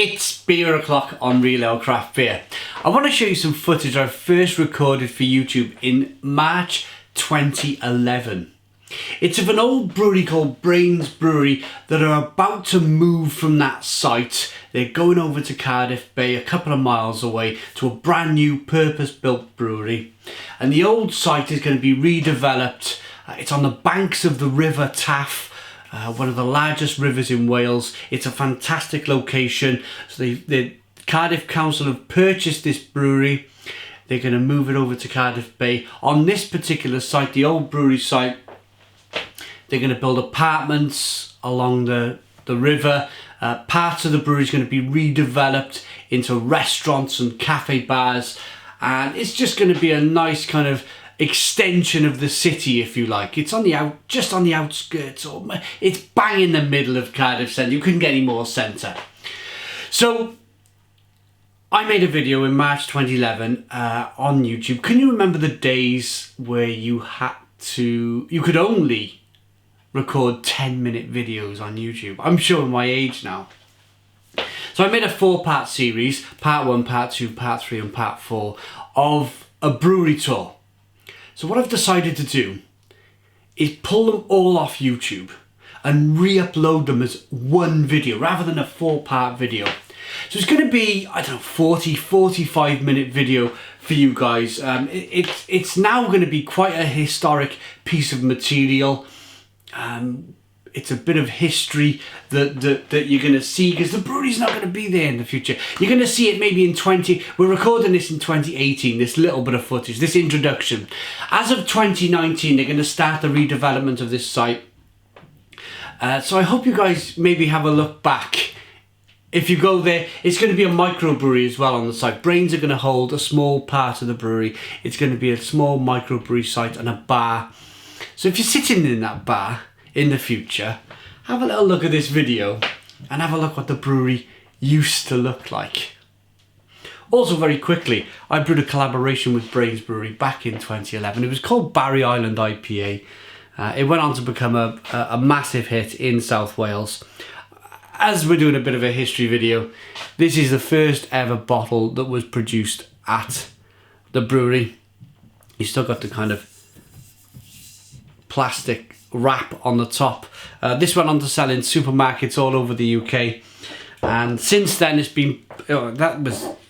It's beer o'clock on Real Ale Craft Beer. I want to show you some footage I first recorded for YouTube in March 2011. It's of an old brewery called Brains Brewery that are about to move from that site. They're going over to Cardiff Bay, a couple of miles away, to a brand new purpose-built brewery. And the old site is going to be redeveloped. It's on the banks of the River Taff. One of the largest rivers in Wales. It's a fantastic location. So the Cardiff Council have purchased this brewery. They're going to move it over to Cardiff Bay. On this particular site, the old brewery site, they're going to build apartments along the river. Parts of the brewery is going to be redeveloped into restaurants and cafe bars. And it's just going to be a nice kind of extension of the city, if you like. It's on the just on the outskirts, or it's bang in the middle of Cardiff Centre. You couldn't get any more centre. So I made a video in March 2011 on YouTube. Can you remember the days where you could only record 10-minute videos on YouTube? I'm showing my age now. So I made a 4-part series, part 1, part 2, part 3 and part 4 of a brewery tour. So what I've decided to do is pull them all off YouTube and re-upload them as one video rather than a 4-part video. So it's going to be, I don't know, 45 minute video for you guys. It's now going to be quite a historic piece of material. It's a bit of history that you're going to see, because the brewery's not going to be there in the future. You're going to see it maybe in we're recording this in 2018, this little bit of footage, this introduction. As of 2019, they're going to start the redevelopment of this site. So I hope you guys maybe have a look back. If you go there, it's going to be a microbrewery as well on the site. Brains are going to hold a small part of the brewery. It's going to be a small microbrewery site and a bar. So if you're sitting in that bar in the future, have a little look at this video and have a look what the brewery used to look like. Also, very quickly, I brewed a collaboration with Brains Brewery back in 2011. It was called Barry Island IPA. It went on to become a massive hit in South Wales. As we're doing a bit of a history video, this is the first ever bottle that was produced at the brewery. You still got the kind of plastic wrap on the top. This went on to sell in supermarkets all over the UK, and since then it's been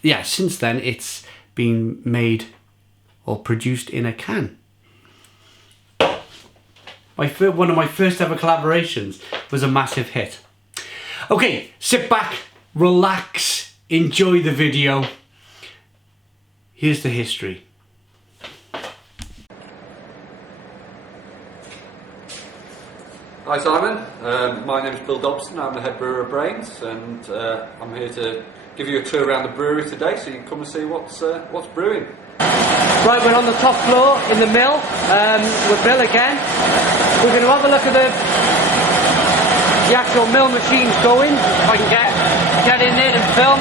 it's been made or produced in a can. One of my first ever collaborations was a massive hit. Okay, sit back, relax, enjoy the video. Here's the history. Hi Simon, my name is Bill Dobson, I'm the head brewer of Brains, and I'm here to give you a tour around the brewery today so you can come and see what's brewing. Right, we're on the top floor in the mill, with Bill again. We're going to have a look at the actual mill machines going, if I can get in there and film.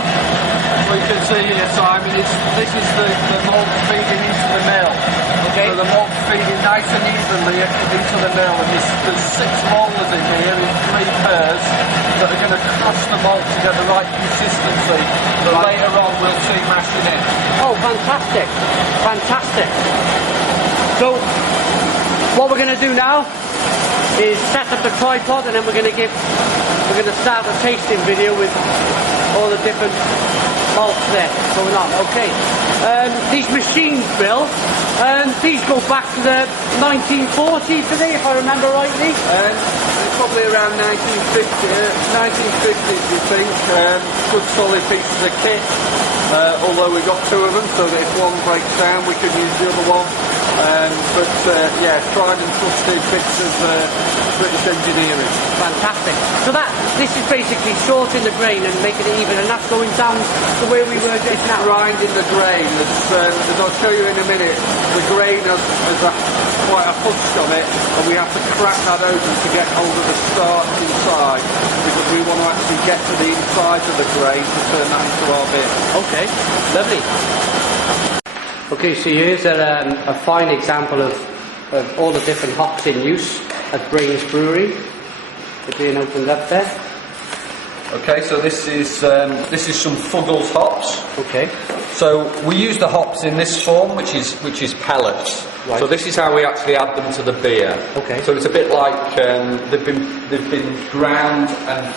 Well, you can see here Simon, this is the malt feeding into the mill. Okay. So the malt feeding nice and evenly into the mill, and there's 6 rollers in here in 3 pairs that are going to crush the malt to get the right consistency that later on we'll see mashing in. Oh, fantastic, fantastic. So what we're going to do now is set up the tripod, and then we're going to start a tasting video with all the different malts there going on. Okay, these machines, Bill, these go back to the 1940s, do they, if I remember rightly? Probably around 1950s, we think. Good solid pieces of kit, although we've got 2 of them, so that if one breaks down we can use the other one. Yeah, tried and trusted bits of British engineering. Fantastic. So this is basically sorting the grain and making it even, and that's going down to where we were just now. Grinding the grain, as I'll show you in a minute, the grain has quite a husk on it, and we have to crack that open to get hold of the starch inside, because we want to actually get to the inside of the grain to turn that into our beer. Okay, lovely. Okay, so here's a fine example of all the different hops in use at Brains Brewery. They're being opened up there. Okay, so this is some Fuggles hops. Okay. So we use the hops in this form, which is pellets. Right. So this is how we actually add them to the beer. Okay. So it's a bit like they've been ground and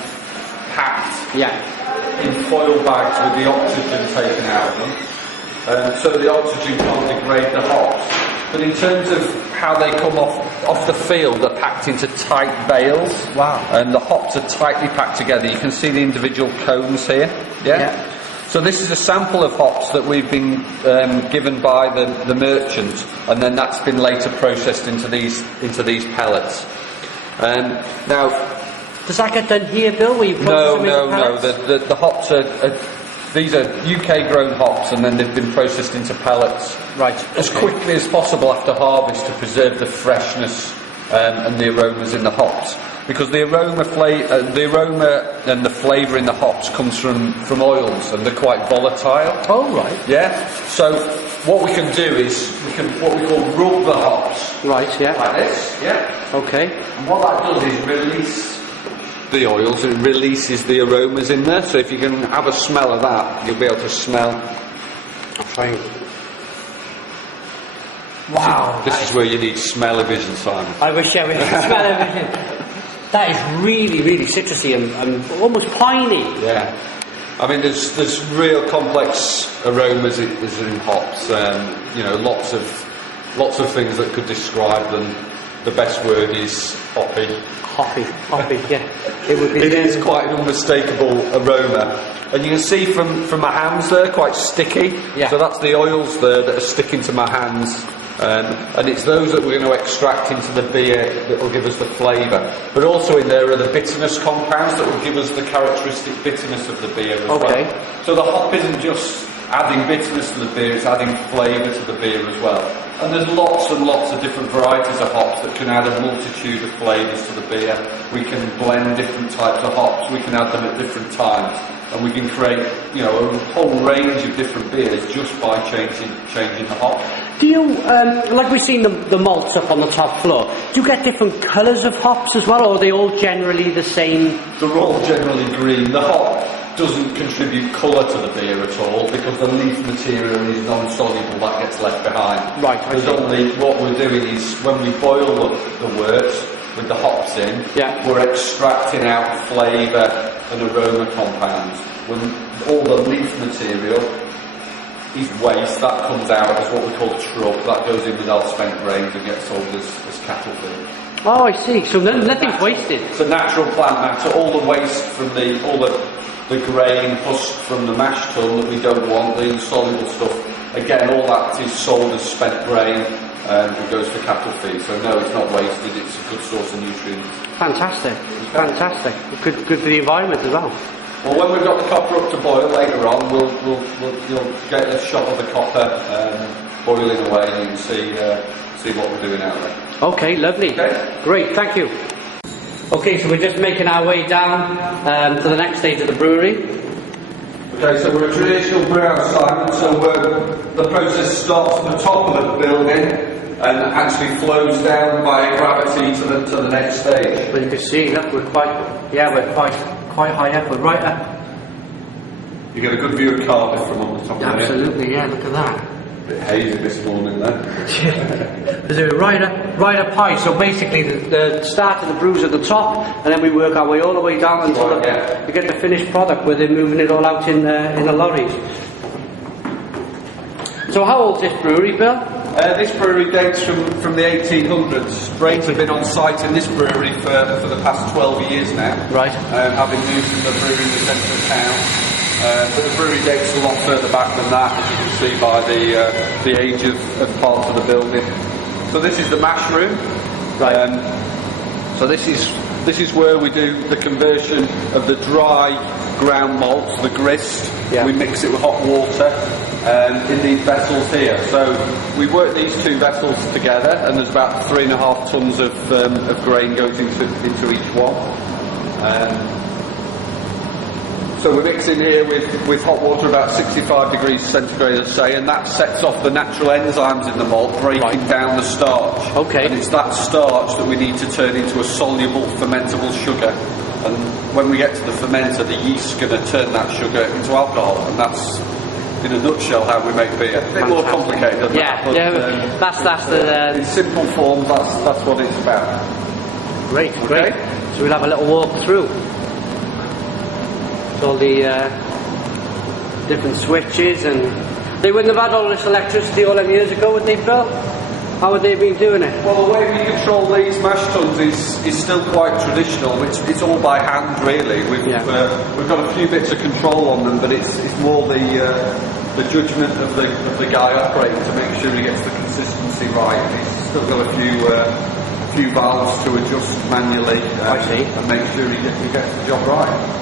packed. Yeah. In foil bags with the oxygen taken out of them, so the oxygen can't degrade the hops. But in terms of how they come off the field, they're packed into tight bales. Wow. And the hops are tightly packed together. You can see the individual cones here. Yeah. So this is a sample of hops that we've been given by the merchant, and then that's been later processed into these pellets. Now. Does that get done here, Bill? Where you No. The hops are these are UK grown hops, and then they've been processed into pellets. Right. As quickly as possible after harvest to preserve the freshness and the aromas in the hops, because the aroma and the flavour in the hops comes from oils, and they're quite volatile. Oh right. Yeah. So what we can do is what we call rub the hops. Right. Yeah. Like this. Yeah. Okay. And what that does is release the oils, it releases the aromas in there. So if you can have a smell of that, you'll be able to smell. I'll try. Wow. This is where you need smell-o-vision, Simon. I wish I could smell everything. That is really, really citrusy and almost piney. Yeah. I mean, there's real complex aromas in hops. Lots of things that could describe them. The best word is hoppy. Hoppy, yeah. It is quite an unmistakable aroma. And you can see from my hands there, quite sticky. Yeah. So that's the oils there that are sticking to my hands. And it's those that we're going to extract into the beer that will give us the flavour. But also in there are the bitterness compounds that will give us the characteristic bitterness of the beer as well. So the hop isn't just adding bitterness to the beer, it's adding flavour to the beer as well. And there's lots and lots of different varieties of hops that can add a multitude of flavours to the beer. We can blend different types of hops, we can add them at different times, and we can create, a whole range of different beers just by changing the hop. Do you, like we've seen the malts up on the top floor, do you get different colours of hops as well, or are they all generally the same? They're all generally green. The hop doesn't contribute colour to the beer at all, because the leaf material is non-soluble, that gets left behind. Right. There's only, what we're doing is, when we boil the wort with the hops in, we're extracting out flavour and aroma compounds. When all the leaf material is waste, that comes out as what we call trub, that goes in with our spent grains and gets sold as cattle feed. Oh, I see. So nothing's wasted. It's a natural plant matter. All the waste from the grain husk from the mash tun that we don't want, the insoluble stuff, again, all that is sold as spent grain and it goes for cattle feed. So no, it's not wasted, it's a good source of nutrients. Fantastic. Good for the environment as well. Well, when we've got the copper up to boil later on, you'll get a shot of the copper boiling away, and you can see what we're doing out there. Okay, lovely. Okay. Great, thank you. Okay, so we're just making our way down to the next stage of the brewery. Okay, so we're a traditional brewhouse, Simon, so the process starts at the top of the building and actually flows down by gravity to the next stage. Well, you can see, look, we're quite high up, we're right up. You get a good view of Cardiff from on the top of there. Absolutely, yeah, look at that. A bit hazy this morning then. There's a right up high, so basically the start of the brew's at the top, and then we work our way all the way down until we get the finished product where they're moving it all out in the lorries. So how old is this brewery, Bill? This brewery dates from the 1800s. Brains have been on site in this brewery for the past 12 years now. Right. Having moved from the brewery in the centre of town. But the brewery dates a lot further back than that, as you can see by the age of parts of the building. So this is the mash room. Right. So this is where we do the conversion of the dry ground malt, the grist. Yeah. We mix it with hot water in these vessels here. So we work these two vessels together, and there's about 3.5 tons of grain goes into each one. So we're mixing here with hot water about 65 degrees centigrade, let's say, and that sets off the natural enzymes in the malt, breaking down the starch. Okay. And it's that starch that we need to turn into a soluble, fermentable sugar. and when we get to the fermenter, the yeast's going to turn that sugar into alcohol, and that's, in a nutshell, how we make beer. A bit more complicated than that, but that's the in simple form, that's what it's about. Great. So we'll have a little walk through. All the different switches, and they wouldn't have had all this electricity all them years ago, would they, Bill? How would they have been doing it? Well, the way we control these mash tuns is still quite traditional. It's all by hand, really. We've got a few bits of control on them, but it's more the judgment of the guy operating to make sure he gets the consistency right. He's still got a few valves to adjust manually and make sure he gets the job right.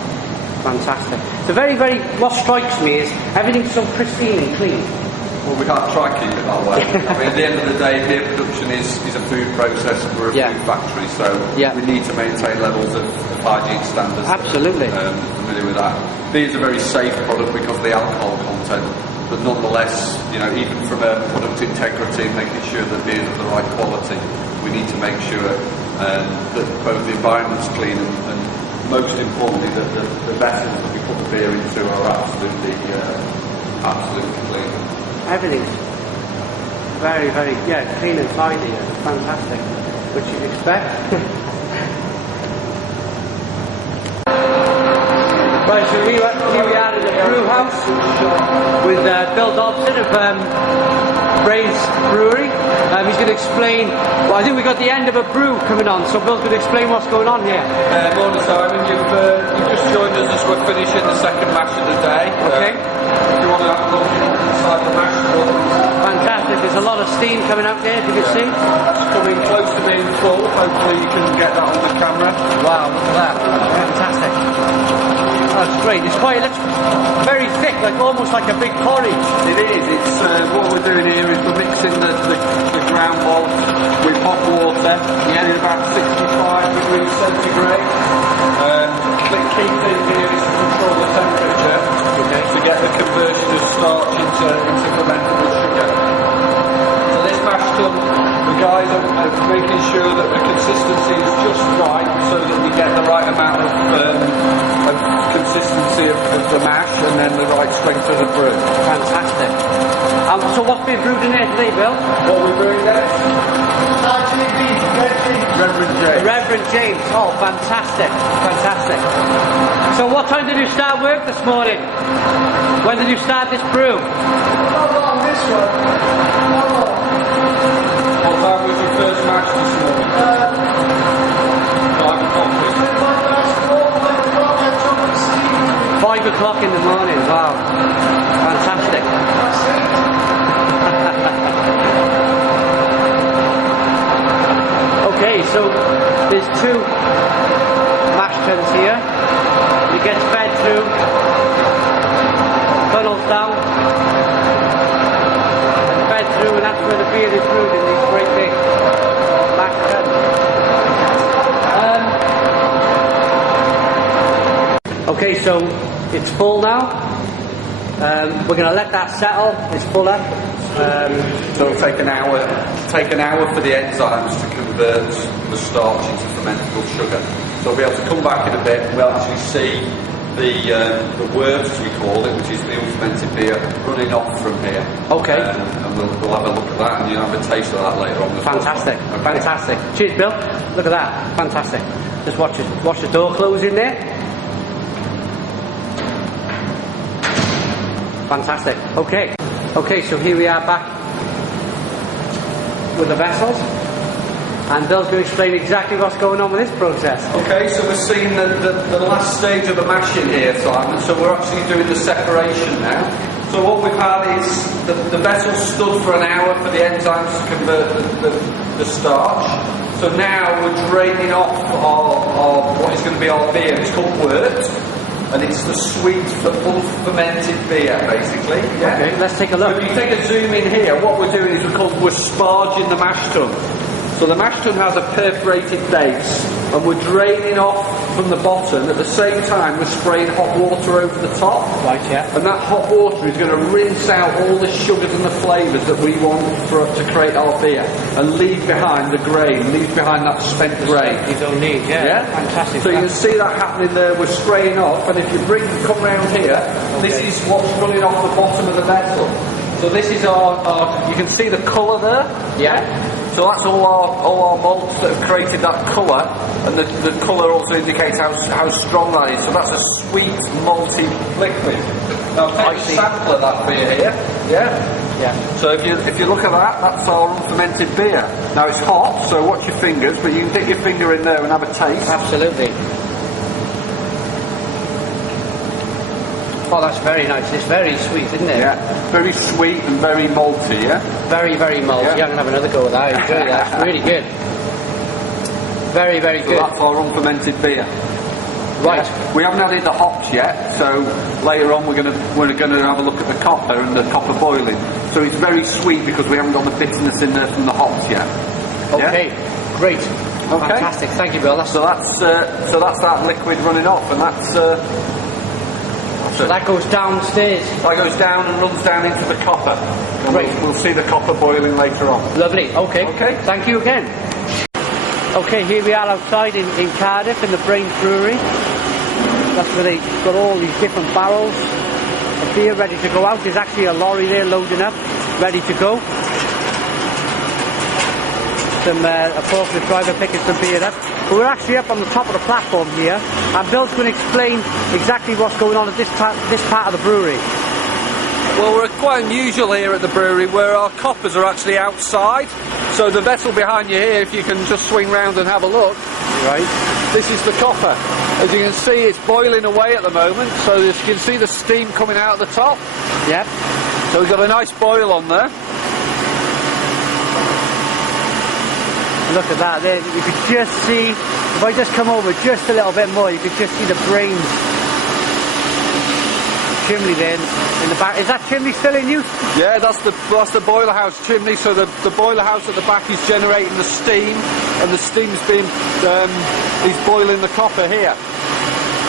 Fantastic. So what strikes me is everything's so pristine and clean. Well, we can't try keep it that way. I mean, at the end of the day, beer production is a food process, and we're a food factory, so we need to maintain levels of hygiene standards. Absolutely. Familiar with that. Beer is a very safe product because of the alcohol content, but nonetheless, even from a product integrity, making sure that beer is of the right quality, we need to make sure that both the environment's clean and most importantly, that the vessels that we put the beer into are absolutely clean. Everything. Very, clean and tidy. Fantastic. Which you'd expect. Right, so we are in the brew house with Bill Dobson of Brains Brewery. He's going to explain, I think we've got the end of a brew coming on, so Bill's going to explain what's going on here. Morning, Simon. You've just joined us as we're finishing the second mash of the day. Okay. If you want to have a look inside the mash tub. Fantastic. There's a lot of steam coming out there, if you can see. It's coming close to being full. Hopefully you can get that on the camera. Wow, look at that. Fantastic. That's great. It looks very thick, almost like a big porridge. It is. It's what we're doing here is we're mixing the ground malt with hot water. In about 65 degrees centigrade. The key thing here is to control the temperature to get the conversion of starch into fermentable sugar. So this mash tun, the guys are making sure that the consistency is just right, so that we get the right amount of consistency of the mash and then the right strength of the brew. Fantastic. So what's being brewed in here today, Bill? What we're brewing next? Reverend James. Oh, fantastic. So what time did you start work this morning? When did you start this brew? Not long, this one. Not long. What time was your first match this morning? 5 o'clock. 5 o'clock in the morning. Wow. Fantastic. Okay, so there's 2 mash tuns here. It gets fed through, funnels down, fed through, and that's where the beer is brewed in these great big mash tuns. Okay, so it's full now. We're going to let that settle. It's full up. So it'll take an hour for the enzymes to convert the starch into fermentable sugar. So we'll be able to come back in a bit and we'll actually see the wort, as we call it, which is the unfermented beer, running off from here. Okay. And we'll have a look at that and you'll have a taste of that later on. Fantastic. Fantastic. Cheers, Bill. Look at that. Fantastic. Just watch the door close in there. Fantastic. Okay, so here we are back with the vessels, and Bill's going to explain exactly what's going on with this process. Okay, so we're seeing the last stage of the mashing here, Simon, so we're actually doing the separation now. So what we've had is the vessel stood for an hour for the enzymes to convert the starch. So now we're draining off our what is going to be our beer. It's called wort. And it's the sweet, unfermented beer, basically. Yeah? Okay, let's take a look. So if you take a zoom in here, what we're doing is we're sparging the mash tun. So the mash tun has a perforated base, and we're draining off from the bottom. At the same time, we're spraying hot water over the top. Right, yeah. And that hot water is going to rinse out all the sugars and the flavours that we want to create our beer, and leave behind the grain, leave behind that spent grain. You don't need, yeah. Fantastic. So you can see that happening there. We're spraying off, and if you come round here, this is what's running off the bottom of the vessel. So this is our you can see the colour there? Yeah. So that's all our malts that have created that colour, and the colour also indicates how strong that is. So that's a sweet, malty liquid. Now take a sample of that beer here. Yeah. So if you look at that, that's our unfermented beer. Now it's hot, so watch your fingers, but you can dig your finger in there and have a taste. Absolutely. Oh, that's very nice. It's very sweet, isn't it? Yeah. Very sweet and very malty, yeah? Very, very malty. Yeah. I'm going to have another go with that. I enjoy that. It's really good. Very, very So good. that's our unfermented beer. Right. Yeah. We haven't added the hops yet, so later on we're gonna have a look at the copper and the copper boiling. So it's very sweet because we haven't got the bitterness in there from the hops yet. Okay. Yeah? Great. Okay. Fantastic. Thank you, Bill. So that's that liquid running off, and so that goes downstairs. that goes down and runs down into the copper. And Great. We'll see the copper boiling later on. Lovely. Okay. Okay. Thank you again. Okay, here we are outside in Cardiff in the Brains Brewery. That's where they've got all these different barrels of beer ready to go out. There's actually a lorry there loading up, ready to go. A forklift driver picking some beer up. But we're actually up on the top of the platform here, and Bill's going to explain exactly what's going on at this part of the brewery. Well, we're quite unusual here at the brewery where our coppers are actually outside. So the vessel behind you here, if you can just swing round and have a look. Right. This is the copper. As you can see, it's boiling away at the moment. So you can see the steam coming out of the top. Yep. So we've got a nice boil on there. Look at that there. You could just see, if I just come over just a little bit more, you could just see the Brains chimney there in the back. Is that chimney still in use? Yeah, that's the boiler house chimney. So the boiler house at the back is generating the steam, and the steam's been is boiling the copper here.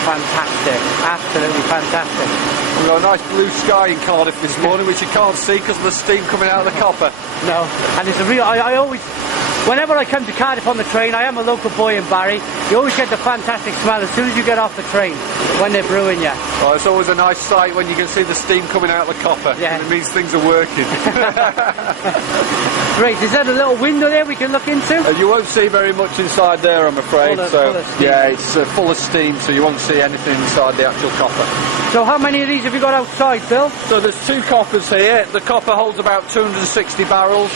Fantastic, absolutely fantastic. We've got a nice blue sky in Cardiff this morning, which you can't see because of the steam coming out of the copper. No, and it's a real. I always. Whenever I come to Cardiff on the train, I am a local boy in Barry, you always get the fantastic smell as soon as you get off the train when they're brewing you. Oh, it's always a nice sight when you can see the steam coming out of the copper. Yeah. It means things are working. Great, is there a little window there we can look into? You won't see very much inside there, I'm afraid. Full of steam. Yeah, it's full of steam, so you won't see anything inside the actual copper. So how many of these have you got outside, Bill? So there's two coppers here. The copper holds about 260 barrels.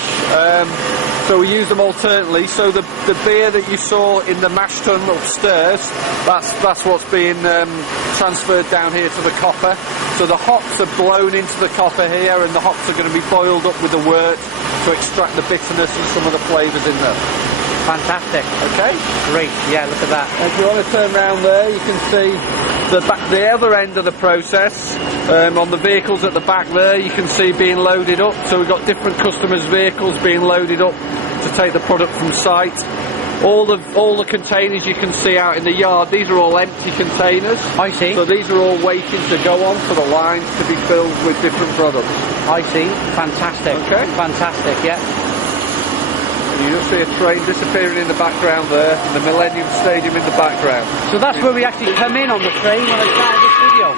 So we use them alternately. So the beer that you saw in the mash tun upstairs, that's what's being transferred down here to the copper. So the hops are blown into the copper here, and the hops are going to be boiled up with the wort to extract the bitterness and some of the flavours in there. Fantastic. Okay. Great. Yeah, look at that. If you want to turn around there, you can see the other end of the process. On the vehicles at the back there, you can see being loaded up. So we've got different customers' vehicles being loaded up to take the product from site. All the containers you can see out in the yard, these are all empty containers. I see. So these are all waiting to go on for the lines to be filled with different products. I see. Fantastic. Okay. Fantastic, yeah. You just see a train disappearing in the background there, and the Millennium Stadium in the background. So that's where we actually come in on the train when I started this video.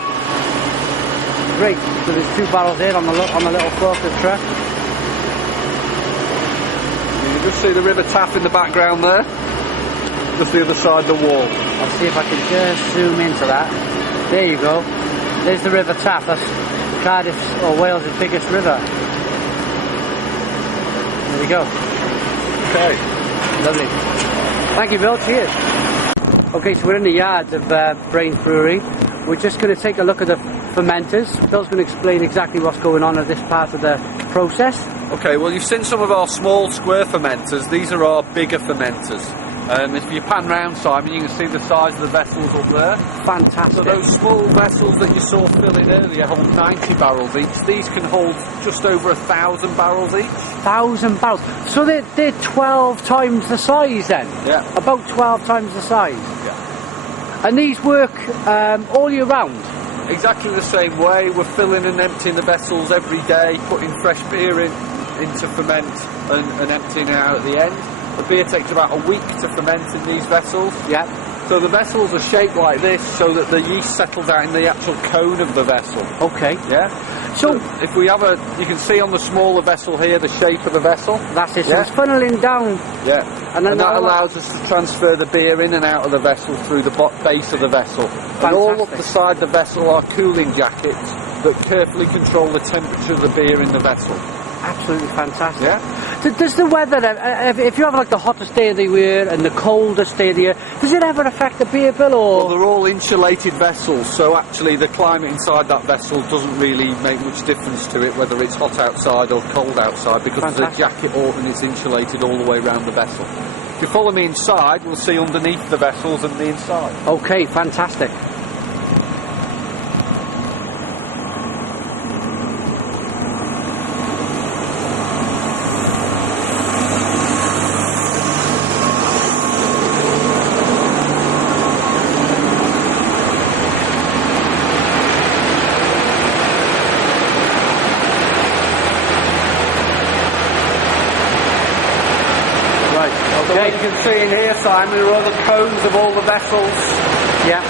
Great. So there's two barrels there on the little forklift truck. You can just see the River Taff in the background there, just the other side of the wall. I'll see if I can just zoom into that. There you go. There's the River Taff. That's Cardiff's or Wales' biggest river. There we go. Okay. Lovely. Thank you, Bill. Cheers. Okay, so we're in the yard of Brains Brewery. We're just going to take a look at the fermenters. Bill's going to explain exactly what's going on at this part of the process. Okay, well, you've seen some of our small square fermenters. These are our bigger fermenters. If you pan round, Simon, you can see the size of the vessels up there. Fantastic. So those small vessels that you saw filling earlier hold 90 barrels each. These can hold just over 1,000 barrels each. 1,000 barrels. So they're 12 times the size then? Yeah. About 12 times the size? Yeah. And these work all year round? Exactly the same way. We're filling and emptying the vessels every day, putting fresh beer in to ferment and emptying it out at the end. The beer takes about a week to ferment in these vessels. Yeah. So the vessels are shaped like this so that the yeast settles out in the actual cone of the vessel. Okay. Yeah. So if we have you can see on the smaller vessel here the shape of the vessel. That's it. So Yeah. it's funneling down. Yeah. And then that allows us to transfer the beer in and out of the vessel through the base of the vessel. And all up the side of the vessel are cooling jackets that carefully control the temperature of the beer in the vessel. Absolutely fantastic. Yeah. So does the weather, if you have like the hottest day of the year and the coldest day of the year, does it ever affect the beer bill or? Well, they're all insulated vessels, so actually the climate inside that vessel doesn't really make much difference to it, whether it's hot outside or cold outside, because there's a jacket and it's insulated all the way around the vessel. If you follow me inside, we'll see underneath the vessels and the inside. Okay, fantastic. So what you can see in here, Simon, there are other cones of all the vessels. Yeah.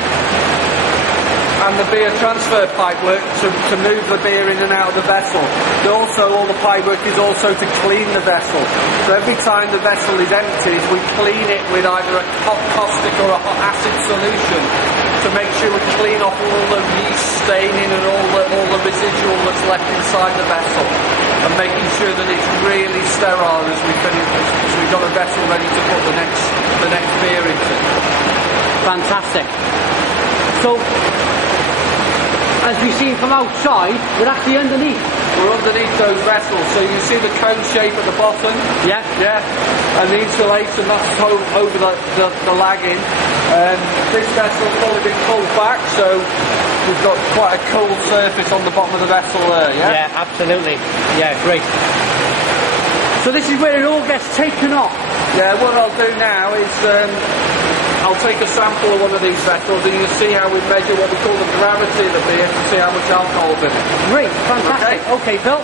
And the beer transfer pipework to move the beer in and out of the vessel. But also, all the pipework is also to clean the vessel. So every time the vessel is emptied, we clean it with either a hot caustic or a hot acid solution to make sure we clean off all the yeast staining and all the residual that's left inside the vessel, and making sure that it's really sterile as we finish. So we've got a vessel ready to put the next beer into. Fantastic. So, as we've seen from outside, we're actually underneath. We're underneath those vessels, so you see the cone shape at the bottom. Yeah. Yeah. And the insulation, that's over the lagging. This vessel's probably been pulled back, so we've got quite a cool surface on the bottom of the vessel there, yeah? Yeah, absolutely. Yeah, great. So this is where it all gets taken off. Yeah, what I'll do now is I'll take a sample of one of these vessels and you'll see how we measure what we call the gravity of the beer to see how much alcohol's in it. Great, fantastic. Okay, Bill.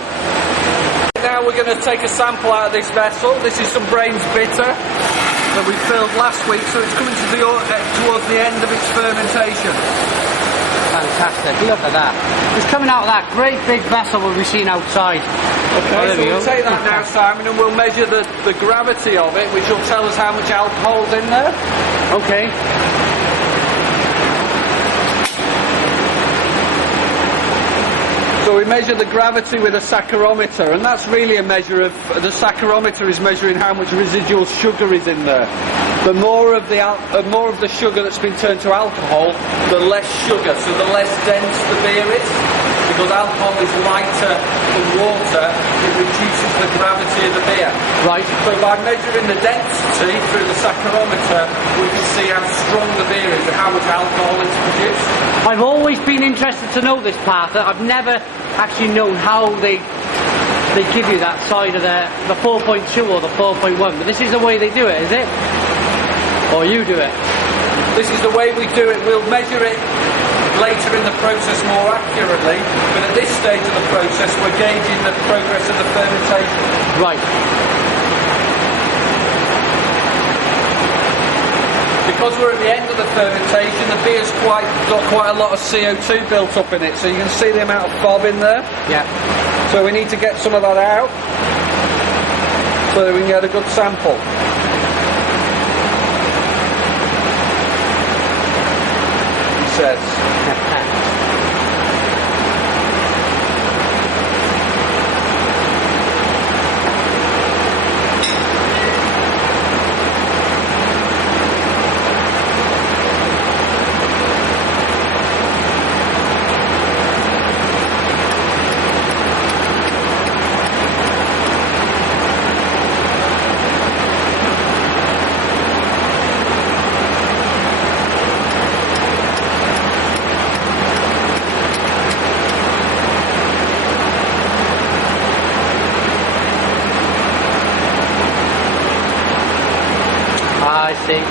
Now we're going to take a sample out of this vessel. This is some Brains Bitter that we filled last week, so it's coming towards the end of its fermentation. Fantastic, look at that. It's coming out of that great big vessel we've seen outside. Okay, so we'll take that now, Simon, and we'll measure the gravity of it, which will tell us how much alcohol's in there. Okay. So we measure the gravity with a saccharometer, and that's really a measure of, the saccharometer is measuring how much residual sugar is in there. The more of the sugar that's been turned to alcohol, the less sugar, so the less dense the beer is. Because alcohol is lighter than water, it reduces the gravity of the beer. Right. So by measuring the density through the saccharometer, we can see how strong the beer is and how much alcohol it's produced. I've always been interested to know this part. I've never actually known how they give you that side of the 4.2 or the 4.1, but this is the way they do it, is it? Or you do it? This is the way we do it. We'll measure it later in the process more accurately, but at this stage of the process we're gauging the progress of the fermentation. Right. Because we're at the end of the fermentation, the beer's got quite a lot of CO2 built up in it, so you can see the amount of fob in there. Yeah. So we need to get some of that out so that we can get a good sample. He says. see.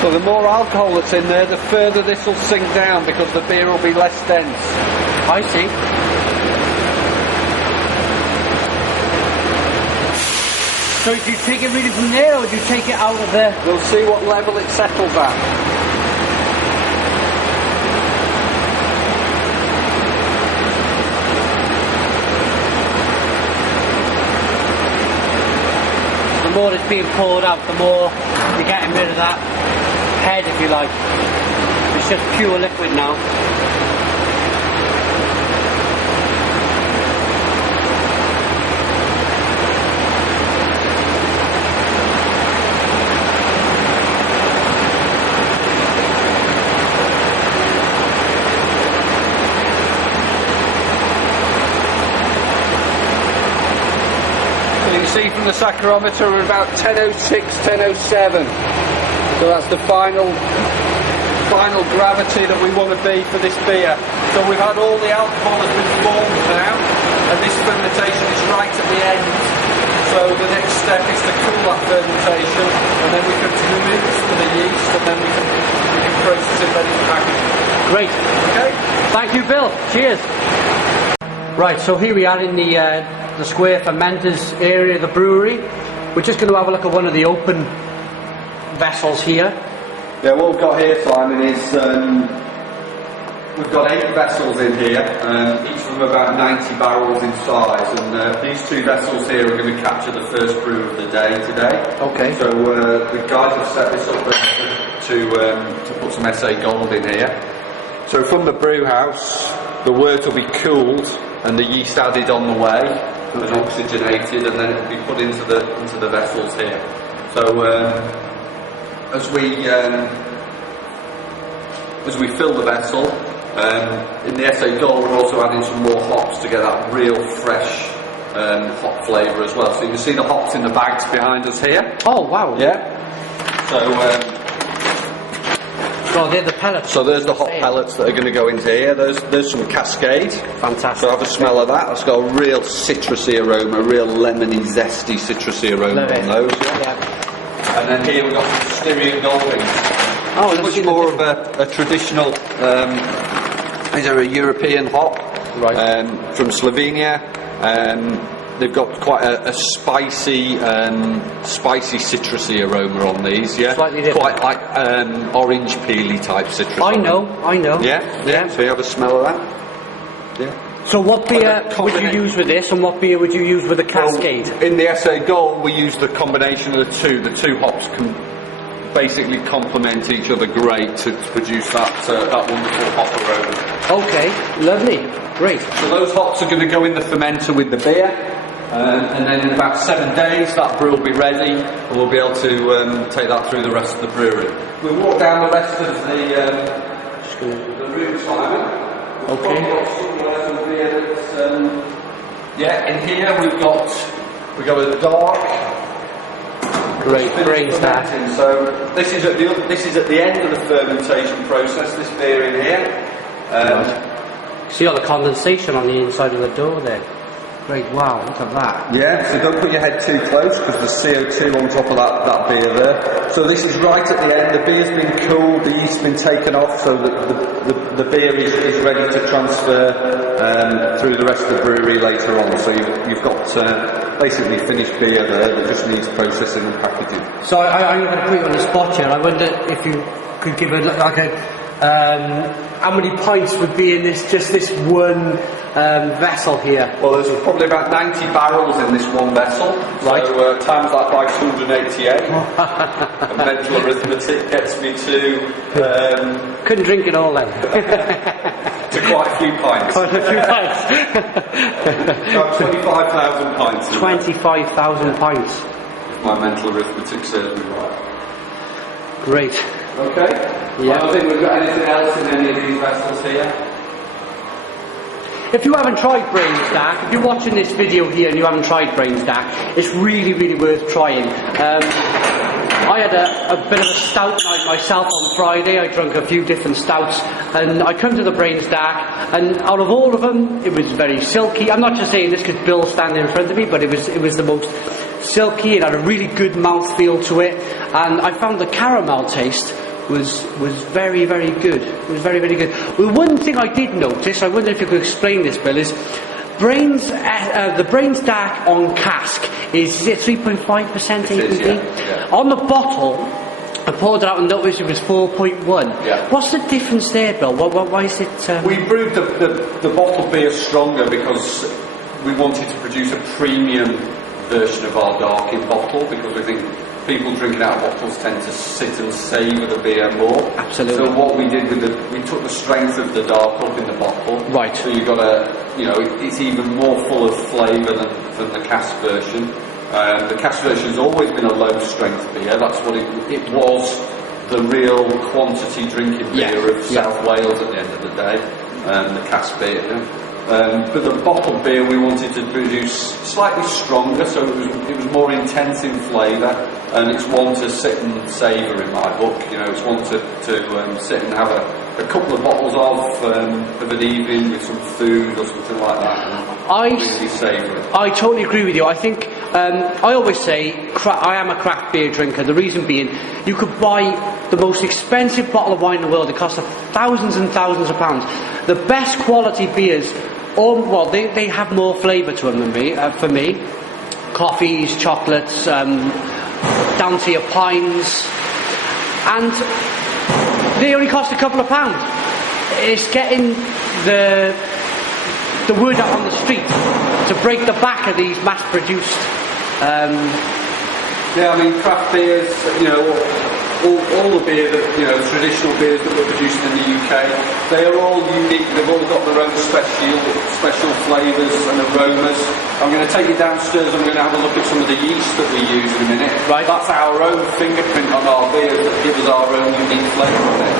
So the more alcohol that's in there, the further this will sink down because the beer will be less dense. I see. So do you take it really from there, or do you take it out of there? We'll see what level it settles at. The more it's being poured out, the more you're getting rid of that head, if you like. It's just pure liquid now. See from the saccharometer we're about 1006, 1007. So that's the final gravity that we want to be for this beer. So we've had all the alcohol has been formed now, and this fermentation is right at the end. So the next step is to cool that fermentation, and then we can remove it to the yeast, and then we can process it ready for packaging. Great. Okay. Thank you, Bill. Cheers. Right, so here we are in the square fermenters area of the brewery. We're just going to have a look at one of the open vessels here. Yeah, what we've got here, Simon, is we've got 8 vessels in here, each of them about 90 barrels in size, and these 2 vessels here are going to capture the first brew of the day today. Okay. So the guys have set this up to put some SA Gold in here. So from the brew house, the wort will be cooled and the yeast added on the way and oxygenated, and then it will be put into the vessels here. So as we fill the vessel, in the SA Gold we're also adding some more hops to get that real fresh hop flavour as well. So you can see the hops in the bags behind us here. Oh wow. Yeah. So well, they're the pellets. So there's the hop pellets that are going to go into here. There's some Cascade. Fantastic. So have a smell of that. It's got a real citrusy aroma, a real lemony, zesty, citrusy aroma on those. Yeah. And then here we've got some Styrian Goldings. Oh, much more of a traditional, these are a European hop, right. From Slovenia. They've got quite a spicy, citrusy aroma on these. Yeah, slightly different. Quite like orange peely type citrus. I know. Yeah. So you have a smell of that. Yeah. So what beer would you use with this, and what beer would you use with the Cascade? Well, in the SA Gold, we use the combination of the two. The 2 hops can basically complement each other great to produce that wonderful hop aroma. Okay, lovely, great. So those hops are going to go in the fermenter with the beer. And then in about 7 days that brew will be ready, and we'll be able to take that through the rest of the brewery. We'll walk down the rest of the room, Simon. Okay. In here we've got a dark. Great, brains there. So this is at the end of the fermentation process. This beer in here. See all the condensation on the inside of the door there. Great, wow, look at that. Yeah, so don't put your head too close because there's CO2 on top of that beer there. So this is right at the end. The beer's been cooled, the yeast's been taken off, so the beer is ready to transfer through the rest of the brewery later on. So you've got basically finished beer there that just needs processing and packaging. So I'm going to put you on the spot here. I wonder if you could give how many pints would be in this one vessel here? Well, there's probably about 90 barrels in this one vessel. Right. So times that by 288. And mental arithmetic gets me to... Couldn't drink it all then. to quite a few pints. Quite a few pints. About 25,000 pints. 25,000 pints. My mental arithmetic serves me right. Great. Okay. Yeah. I don't think we've got anything else in any of these vessels here. if you haven't tried Brains Dark, if you're watching this video here and you haven't tried Brains Dark, it's really, really worth trying. I had a bit of a stout night myself on Friday. I drank a few different stouts, and I come to the Brains Dark, and out of all of them, it was very silky. I'm not just saying this because Bill's standing in front of me, but it was the most silky. It had a really good mouthfeel to it, and I found the caramel taste was very, very good. It was very, very good. Well, one thing I did notice, I wonder if you could explain this, Bill, is the Brains Dark on Cask is it 3.5% ABV? Yeah. On the bottle, I poured it out and noticed it was 4.1. Yeah. What's the difference there, Bill? Why is it? We brewed the bottled beer stronger because we wanted to produce a premium version of our dark in bottle, because we think people drinking out of bottles tend to sit and savour the beer more. Absolutely. So what we did we took the strength of the dark up in the bottle. Right. So you've got it's even more full of flavour than the cask version. The cask version has always been a low strength beer. That's what it was. The real quantity drinking beer of South Wales at the end of the day. The cask beer. But the bottled beer we wanted to produce slightly stronger, so it was more intense in flavour, and it's one to sit and savour in my book. It's one to sit and have a couple of bottles of an evening with some food or something like that, and really savour it. I totally agree with you. I think I always say I am a craft beer drinker. The reason being, you could buy the most expensive bottle of wine in the world. It costs thousands and thousands of pounds. The best quality beers, they have more flavour to them than me. For me, coffees, chocolates, down to your pines, and they only cost a couple of pounds. It's getting the word out on the street to break the back of these mass-produced. Craft beers, all the beer that, traditional beers that were produced in the UK, they are all unique. They've all got their own special flavours and aromas. I'm going to take you downstairs and we're going to have a look at some of the yeast that we use in a minute. Right. That's our own fingerprint on our beers that give us our own unique flavour on it.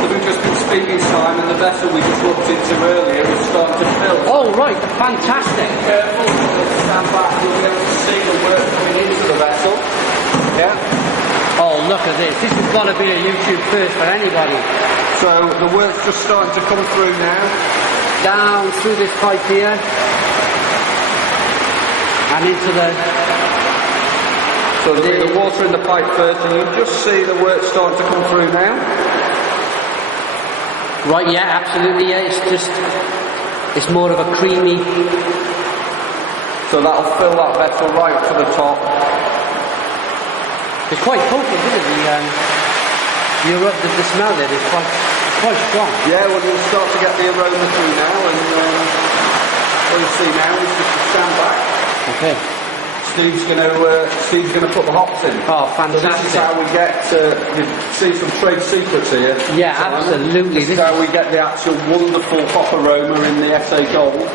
So we've just been speaking, Simon, the vessel we just looked into earlier is starting to fill. Oh, right, fantastic. Be careful, stand back, you'll be able to see the work coming into the vessel. Yeah. Oh, look at this. This has got to be a YouTube first for anybody. So the work's just starting to come through now. Down through this pipe here. And into the... So there'll be the water in the pipe first, and you'll just see the work starting to come through now. Right, yeah, absolutely, yeah. It's more of a creamy... So that'll fill that vessel right up to the top. It's quite potent, isn't it? The smell there is quite strong. Yeah, well, you'll start to get the aroma through now, and what you see now is just a stand back. Okay. Steve's going to put the hops in. Oh, fantastic! So this is how we get. You see some trade secrets here. Yeah, absolutely. This is how we get the actual wonderful hop aroma in the SA Gold.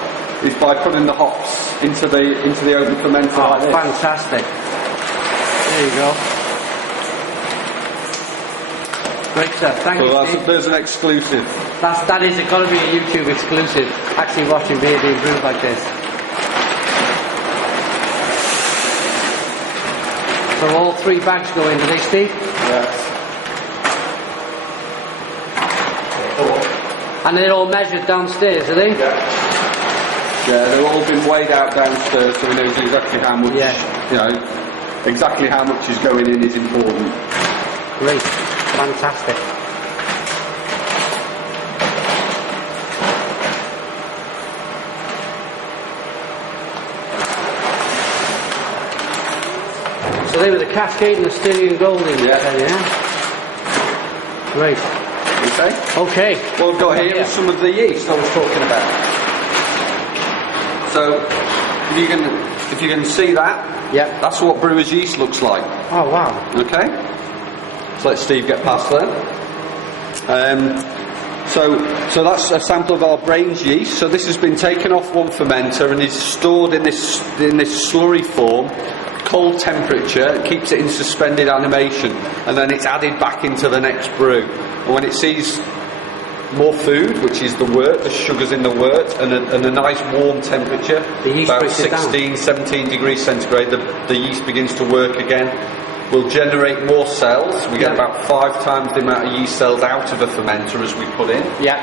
Is by putting the hops into the open fermenter. Oh, like this. Fantastic! There you go. Great stuff, thank you. There's an exclusive. That is got to be a YouTube exclusive. Actually watching beer being brewed like this. So all 3 bags go in, do they, Steve? Yes. And they're all measured downstairs, are they? Yeah, they've all been weighed out downstairs, so we know exactly how much. Yeah. Exactly how much is going in is important. Great. Fantastic. So they were the Cascade and the Styrian Gold in there, yeah? Great. Okay. What we've got here is some of the yeast I was talking about. So, if you can see that, that's what brewer's yeast looks like. Oh, wow. Okay. So let Steve get past there. So that's a sample of our Brains yeast. So this has been taken off one fermenter and is stored in this slurry form, cold temperature. It keeps it in suspended animation, and then it's added back into the next brew. And when it sees more food, which is the wort, the sugars in the wort, and a nice warm temperature, The yeast about breaks it down. 16, 17 degrees centigrade, the yeast begins to work again. We'll generate more cells. We get about 5 times the amount of yeast cells out of a fermenter as we put in. Yeah.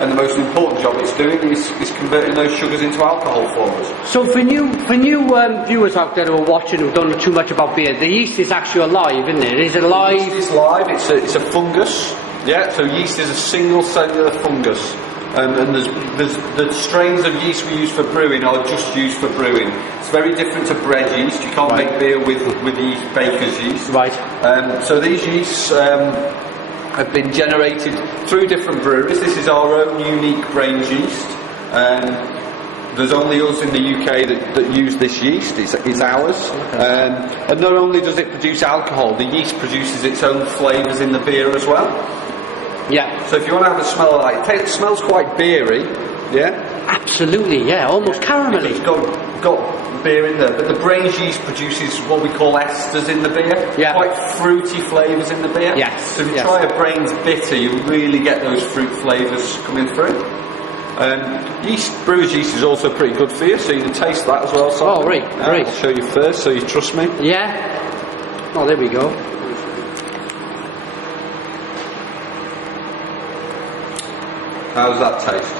And the most important job it's doing is converting those sugars into alcohol for us. So for new viewers out there who are watching who don't know too much about beer, the yeast is actually alive, isn't it? Is it alive? Yeast is live. It's a fungus. Yeah. So yeast is a single cellular fungus. And there's the strains of yeast we use for brewing are just used for brewing. It's very different to bread yeast. You can't make beer with yeast, baker's yeast. Right. So these yeasts have been generated through different breweries. This is our own unique Brains yeast. There's only us in the UK that use this yeast. It's ours. And not only does it produce alcohol, the yeast produces its own flavours in the beer as well. Yeah. So if you want to have a smell of that, it smells quite beery, yeah? Absolutely, yeah, almost caramelly. It's got beer in there, but the Brains yeast produces what we call esters in the beer. Yeah. Quite fruity flavours in the beer. Yes. So if you try a Brains bitter, you really get those fruit flavours coming through. Brewer's yeast is also pretty good for you, so you can taste that as well. Oh, right, right. I'll show you first, so you trust me. Yeah. Oh, there we go. How does that taste?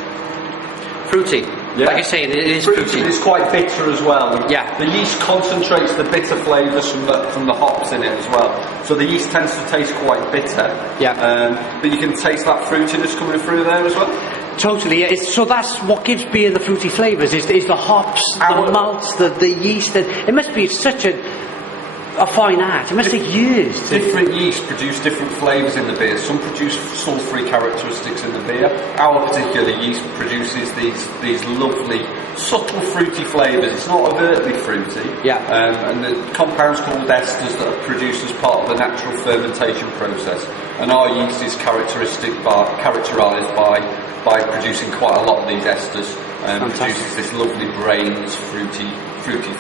Fruity. Yeah. Like I say, it is fruity. It's quite bitter as well. Yeah. The yeast concentrates the bitter flavours from the hops in it as well. So the yeast tends to taste quite bitter. Yeah. But you can taste that fruitiness coming through there as well. Totally, yeah. So that's what gives beer the fruity flavours, is the hops, the malts, the yeast. It must be such a fine art. It must take years. Different yeast produce different flavours in the beer. Some produce sulphury characteristics in the beer. Our particular yeast produces these lovely, subtle fruity flavours. It's not overtly fruity. Yeah. And the compounds called esters that are produced as part of the natural fermentation process. And our yeast is characterised by producing quite a lot of these esters. Produces this lovely Brains fruity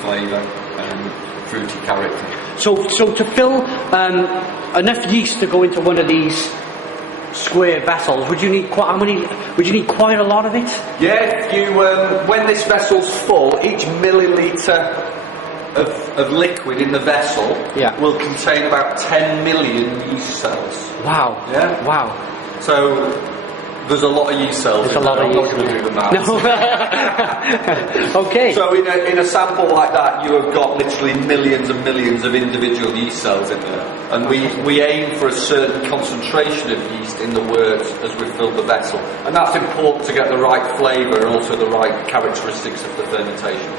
flavour. Fruity character. So to fill enough yeast to go into one of these square vessels, would you need quite a lot of it? Yeah, when this vessel's full, each milliliter of liquid in the vessel will contain about 10 million yeast cells. Wow. Yeah. Wow. So there's a lot of yeast cells. There's a lot of yeast. I'm not going to do the maths. No. Okay. So in a sample like that, you have got literally millions and millions of individual yeast cells in there, and we aim for a certain concentration of yeast in the wort as we fill the vessel, and that's important to get the right flavour and also the right characteristics of the fermentation.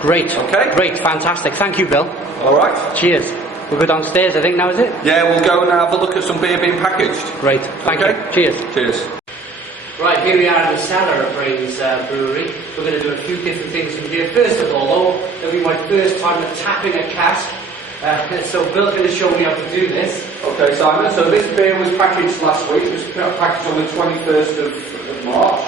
Great. Okay. Great. Fantastic. Thank you, Bill. All right. Cheers. We'll go downstairs, I think, now, is it? Yeah, we'll go and have a look at some beer being packaged. Great. Thank you. Cheers. Cheers. Right, here we are in the cellar of Brains Brewery. We're going to do a few different things in here. First of all, though, it'll be my first time at tapping a cask. So Bill's going to show me how to do this. Okay, Simon, so this beer was packaged last week. It was packaged on the 21st of March.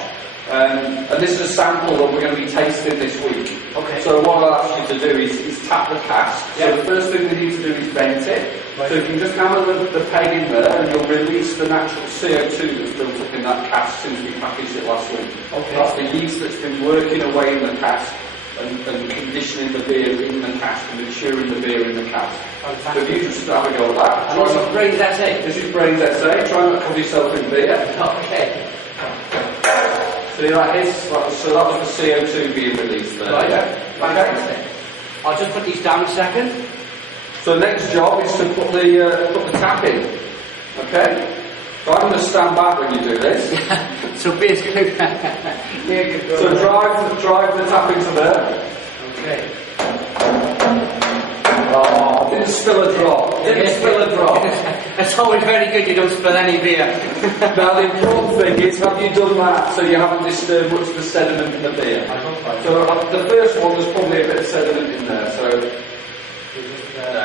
And this is a sample that we're going to be tasting this week. Okay. So what I'll ask you to do is tap the cask. Yeah. So the first thing we need to do is vent it. Right. So you can just hammer the peg in there and you'll release the natural CO2 that's built up in that cask since we packaged it last week. Okay. That's the yeast that's been working away in the cask and conditioning the beer in the cask and maturing the beer in the cask. Fantastic. So if you just have a go at that. And this is Brains SA. This is Brains SA. Try not to cover yourself in beer. Okay. See that is? So that was the CO2 being released there. Right. Yeah? Fantastic. I'll just put these down a second. So the next job is to put the tap in. Okay? So I'm going to stand back when you do this. So basically, So drive the tap into there. Okay. Oh, didn't spill a drop. Didn't spill a drop. It's always very good you don't spill any beer. Now the important thing is, have you done that so you haven't disturbed much of the sediment in the beer? I hope So the first one, there's probably a bit of sediment in there. So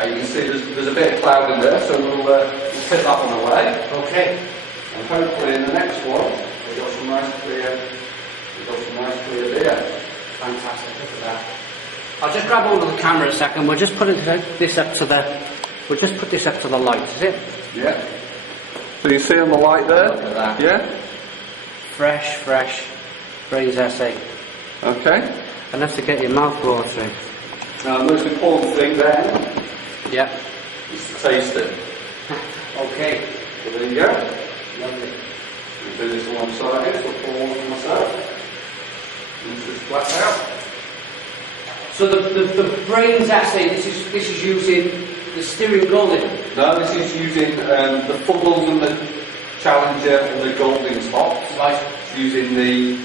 you can see there's a bit of cloud in there. So we'll put that one away. Okay. And hopefully in the next one, we've got some nice clear beer. Fantastic. Look at that. I'll just grab hold of the camera a second. We'll just put this up to the. We'll just put this up to the light. Is it? Yeah. So you see on the light there? Look at that. Yeah. fresh Brains essay. Okay. Enough to get your mouth watering. Now the most important thing then Yep. is to taste it. Okay. So there you go. Lovely. We do this alongside it, so pour one for myself. Rinse this flat out. So the Brains essay, this is using the steering golden. No, this is using the Fuddles and the Challenger and the Goldings hops. Right. It's using the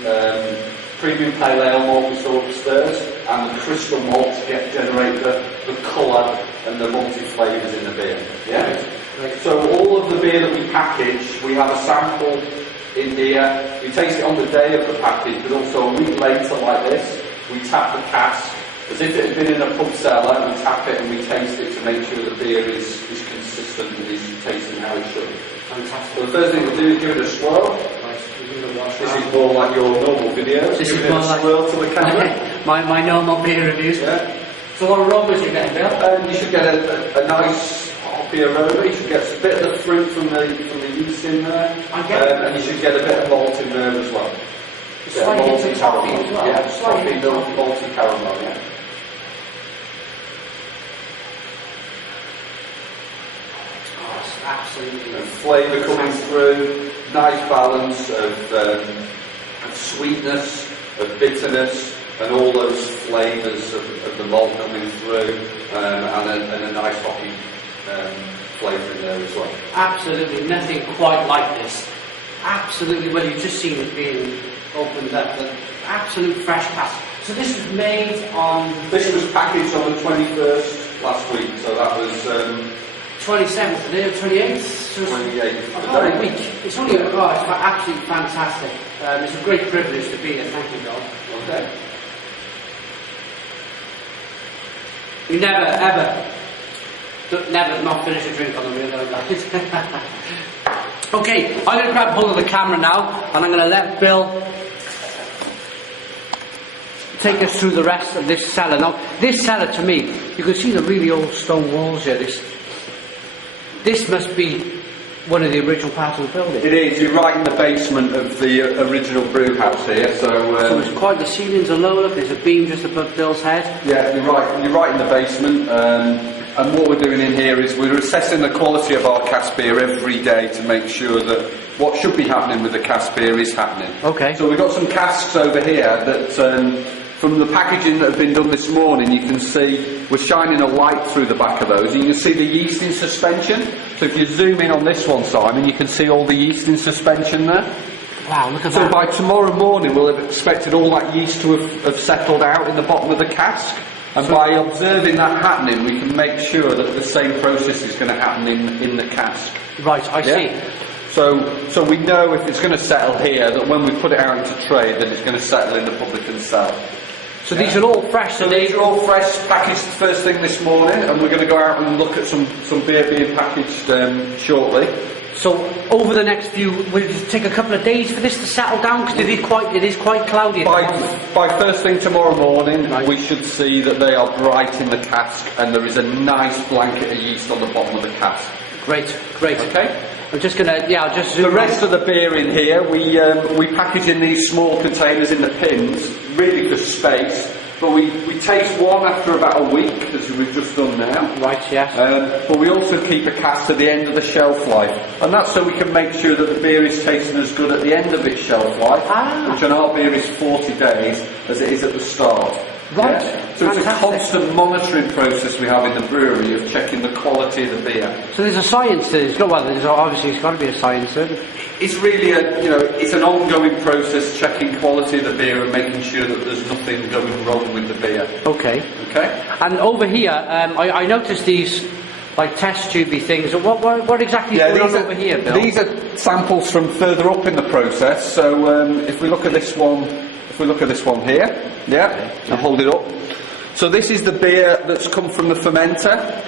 premium pale ale malt we saw upstairs and the crystal malt to generate the colour and the malty flavours in the beer. Yeah? Right. So all of the beer that we package, we have a sample in here. We taste it on the day of the package, but also a week later like this, we tap the cask as if it had been in a pub cellar. We tap it and we taste it to make sure the beer is consistent and is tasting how it should. Fantastic. So the first thing we'll do is give it a swirl. Right. We're gonna wash This that. is more like your normal videos. This Give is it more a like swirl to the camera. my normal beer reviews. Yeah. So what aromas you getting, Bill? You should get a nice hoppy aroma. You should get a bit of the fruit from the yeast in there, I get it. and you should get a bit of malt in there as well. Slight hint of toffee as well. Yeah, Slight toffee, hint of toffee. malty caramel. Yeah. Oh, it's absolutely. And flavour coming through. Nice balance of sweetness, of bitterness, and all those flavours of the malt coming through, and a nice hoppy flavour in there as well. Absolutely nothing quite like this. Absolutely, well, you've just seen it being opened up. The absolute fresh cask. So this was made on This was packaged on the 21st last week, so that was 27th today, or 28th. So it's 28th about a today. week. It's only it's absolutely fantastic. It's a great privilege to be here. Thank you, God. Okay. You never not finish a drink on the real guys. Okay, I'm going to grab hold of the camera now, and I'm going to let Bill take us through the rest of this cellar. Now, this cellar, to me, you can see the really old stone walls here. This must be one of the original parts of the building. It is. You're right in the basement of the original brew house here. So it's quite, the ceilings are low. Look, there's a beam just above Bill's head. Yeah, you're right. You're right in the basement. And what we're doing in here is we're assessing the quality of our cask beer every day to make sure that what should be happening with the cask beer is happening. Okay. So we've got some casks over here that, from the packaging that have been done this morning, you can see we're shining a light through the back of those. You can see the yeast in suspension. So if you zoom in on this one, Simon, you can see all the yeast in suspension there. Wow, look at So that. by tomorrow morning, we'll have expected all that yeast to have settled out in the bottom of the cask. And by observing that happening, we can make sure that the same process is going to happen in the cask. Right, I see. So we know if it's going to settle here, that when we put it out into trade, that it's going to settle in the public and sell. So these are all fresh. So these are all fresh, packaged first thing this morning, and we're going to go out and look at some beer being packaged shortly. So over the next few, will it take a couple of days for this to settle down? Because it is quite cloudy. By first thing tomorrow morning, we should see that they are bright in the cask, and there is a nice blanket of yeast on the bottom of the cask. Great. Okay. I'm just gonna, I'll just zoom The rest of the beer in here, we package in these small containers in the pins, really for space. But we taste one after about a week, as we've just done now. Right, yes. But we also keep a cask to the end of the shelf life, and that's so we can make sure that the beer is tasting as good at the end of its shelf life, which on our beer is 40 days, as it is at the start. Right. Yeah? So it's a constant monitoring process we have in the brewery of checking the quality of the beer. So there's a science to this. There's obviously it's got to be a science to it. It's really it's an ongoing process checking quality of the beer and making sure that there's nothing going wrong with the beer. Okay. And over here, I noticed these like test tubey things. What exactly is going on over here, Bill? These are samples from further up in the process. So if we look at this one here, I'll hold it up. So this is the beer that's come from the fermenter.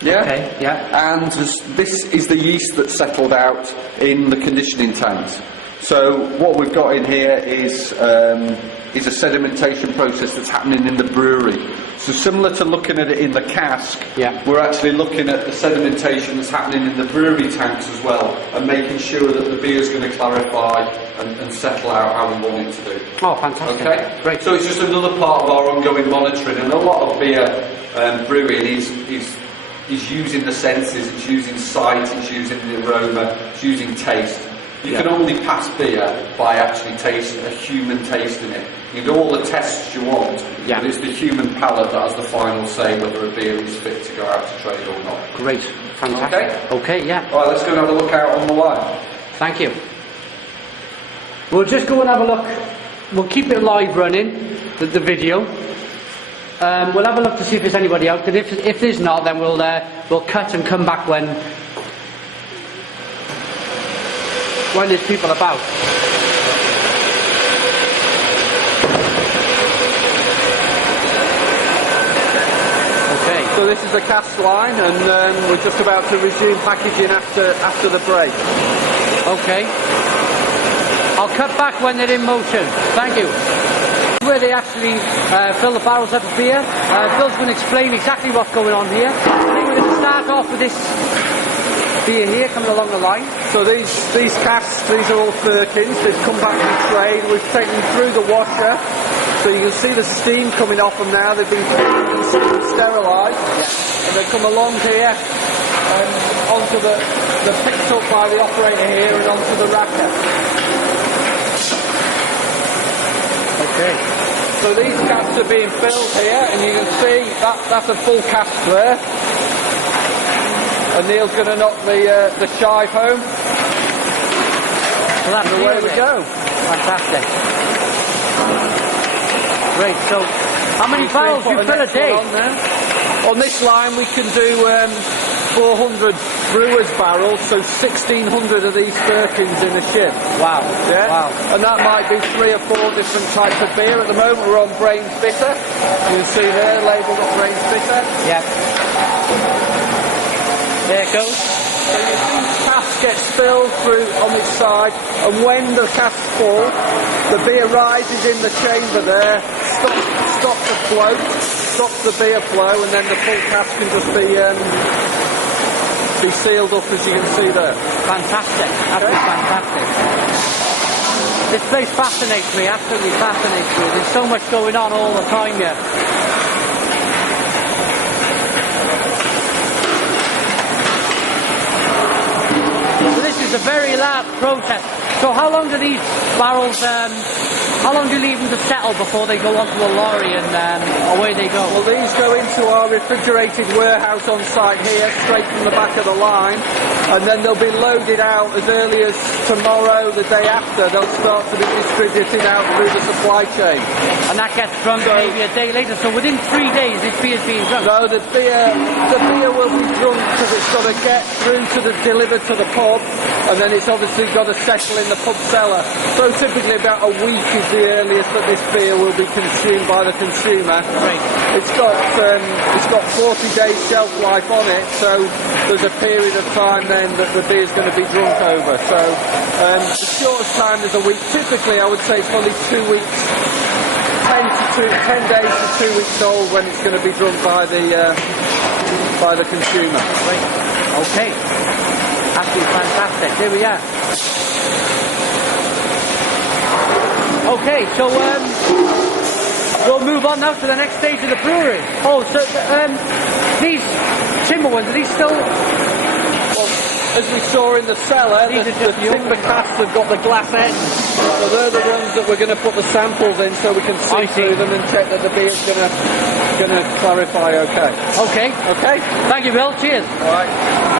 Yeah. Okay. Yeah. And this is the yeast that's settled out in the conditioning tanks. So what we've got in here is a sedimentation process that's happening in the brewery. So similar to looking at it in the cask, Yeah. we're actually looking at the sedimentation that's happening in the brewery tanks as well, and making sure that the beer's going to clarify and settle out how we want it to do. Oh, fantastic. Okay, Great. so it's just another part of our ongoing monitoring, and a lot of beer brewing is using the senses, it's using sight, it's using the aroma, it's using taste. You can only pass beer by actually tasting, a human tasting it. You do all the tests you want, but it's the human palate that has the final say whether a beer is fit to go out to trade or not. Great. Fantastic. Okay, yeah. Alright, let's go and have a look out on the line. Thank you. We'll just go and have a look. We'll keep it live running, the video. We'll have a look to see if there's anybody out. And if there's not, then we'll cut and come back when there's people about. Okay. So this is the cask line, and we're just about to resume packaging after the break. Okay. I'll cut back when they're in motion. Thank you. Where they actually fill the barrels up of beer. Phil's going to explain exactly what's going on here. I think we're going to start off with this beer here coming along the line. So these casks, these are all firkins. They've come back from trade. We've taken them through the washer. So you can see the steam coming off them now. They've been cleaned and sterilised. Yeah. And they come along here and onto they're picked up by the operator here and onto the racker. Okay. So these casks are being filled here, and you can see that's a full cask there. And Neil's going to knock the shive home. Well, that's and away we go. Fantastic. Great. So, how many barrels do you fill a day? On this line, we can do 400 brewers barrels, so 1,600 of these firkins in a ship. Wow. Yeah. Wow. And that might be 3 or 4 different types of beer. At the moment, we're on Brains Bitter. You can see there, labelled up Brains Bitter. Yeah. There it goes. So you see the cask gets filled through on its side, and when the cask's full, the beer rises in the chamber there, stops the flow, stops the beer flow, and then the full cask can just be sealed up, as you can see there. Fantastic. Absolutely fantastic. This place fascinates me, absolutely fascinates me. There's so much going on all the time here. So this is a very large process. So how long do these barrels, how long do you leave them to settle before they go onto a lorry and away they go? Well, these go into our refrigerated warehouse on site here, straight from the back of the line, and then they'll be loaded out as early as tomorrow, the day after. They'll start to be distributed out through the supply chain. And that gets drunk maybe a day later. So within 3 days, this beer's being drunk. No, the beer will be drunk because it's got to get through delivered to the pub, and then it's obviously got to settle in the pub cellar. So typically about a week is the earliest that this beer will be consumed by the consumer. Right. It's got 40 days shelf life on it, so there's a period of time then that the beer's going to be drunk over. So the shortest time is a week. Typically, I would say it's probably 2 weeks. 10 days to 2 weeks old when it's going to be drunk by the consumer. Right. Okay. Absolutely fantastic. Here we are. Okay, so we'll move on now to the next stage of the brewery. Oh, so these timber ones, are these still? Well, as we saw in the cellar, the timber casks have got the glass ends. So they're the ones that we're going to put the samples in so we can see through them and check that the beer's going to clarify okay. Okay. Okay? Thank you, Bill. Cheers. All right.